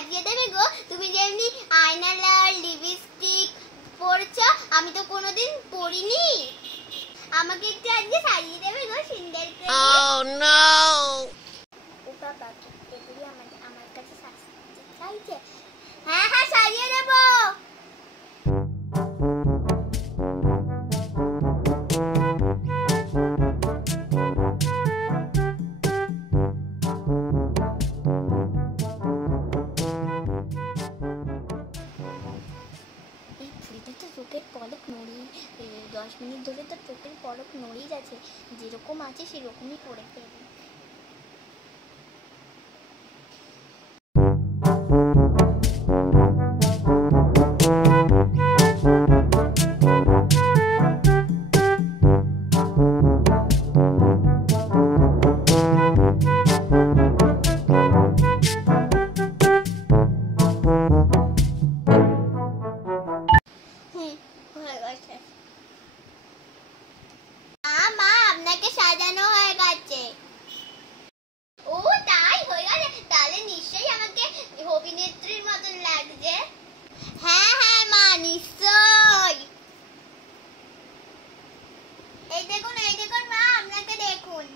সাজিয়ে দেবে গো। তুমি যেমনি আইনালার লিপস্টিক পরছো, আমি তো কোনোদিন পরিনি। আমাকে একটু আজকে সাজিয়ে দেবে গো সুন্দর করে। Oh no! ও বাবা, এগুলি আমার কাছে সাজতে চাইছে। হ্যাঁ হ্যাঁ, সাজিয়ে দেবো। চোখের পলক নড়ি 10 মিনিট ধরে তো চোখের পলক নড়েই যাচ্ছে। যেরকম আছে সেরকমই করে ফেলি। মা, আপনাকে সাজানো হয়ে গেছে। ও তাই, হয়ে গেছে? তাহলে নিশ্চয়ই আমাকে অভিনেত্রীর মতন লাগছে। হ্যাঁ হ্যাঁ মা, নিশ্চয়। এই দেখুন মা, আপনাকে দেখুন।